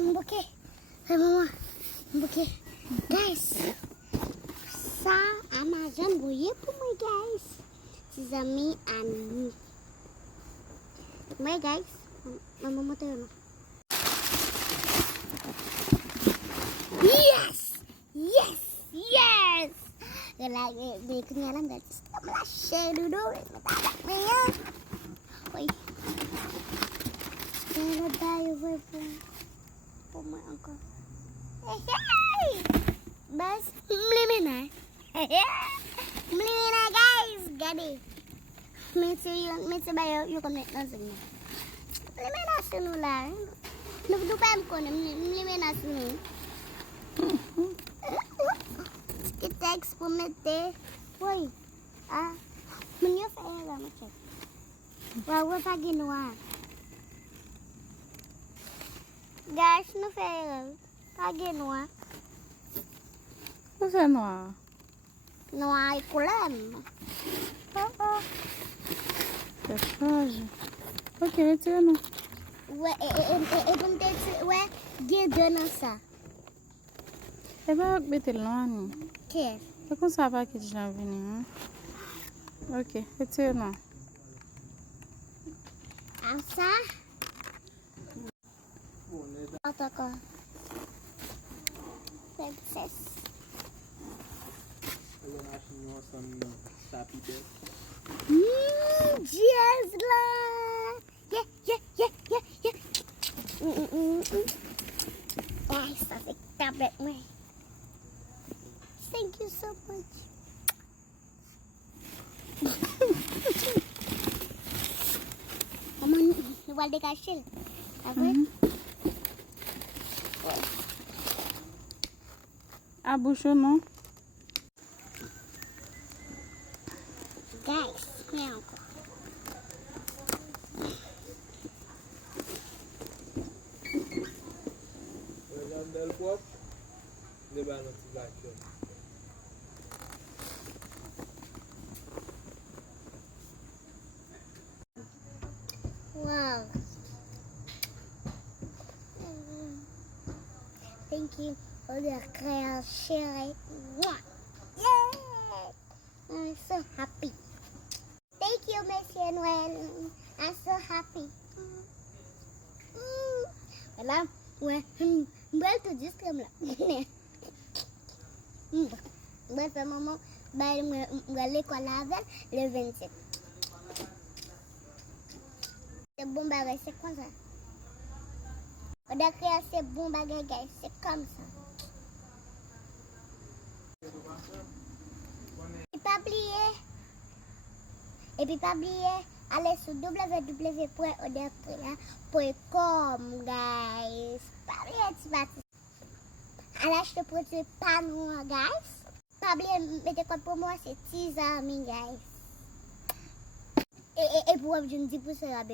un bouquet. Maman, un bouquet. Guys, ça, Amazon, voyez pour moi, guys. Tizanmi and me. My guys, maman, monte là. Yes! Yes! Yes! Lagi kenyallan guys. Kita share dulu. Oi. Saya tayo for my uncle. Hey! Bas, mlimina. Mlimina guys, gadi. Mesti bayo you come next sini. Mlimina sunu lah. Nuk pam ko ne mlimina sunu. Kita eksperimente. Woi. Menyo saya lah macam. Wah, pagi noa. Guys, no fail. Pagi noa. Você não há? Noa ikulan. Que coisa. Ok, você não. Ué, guia nossa. É para beter lá, não? Que? Eu não sabia que já vinha. Ok, você não. Asa. Ataka. Success. Yes lah. Yeah. Guys, that's a tablet me. Thank you so much. Kamu walde kasih. Apa? A bucha não? Guys, meow. Wow. Thank you for the creation. Yay! I'm so happy. Thank you, Monsieur Noël. I'm so happy. Voilà. Ouais. Tout juste comme là. Bref, maman, je vais à l'école avec le 27. C'est bon bagage, c'est comme ça. On a créé ces bons bagages, guys, c'est comme ça. Et puis pas oublier, allez sur www.odacrea.com, guys. Allez acheter produit panneau, guys. Pas oublier, mettez code pour moi, c'est Tizanmi, guys. Et pour vous, je me dis pour ça,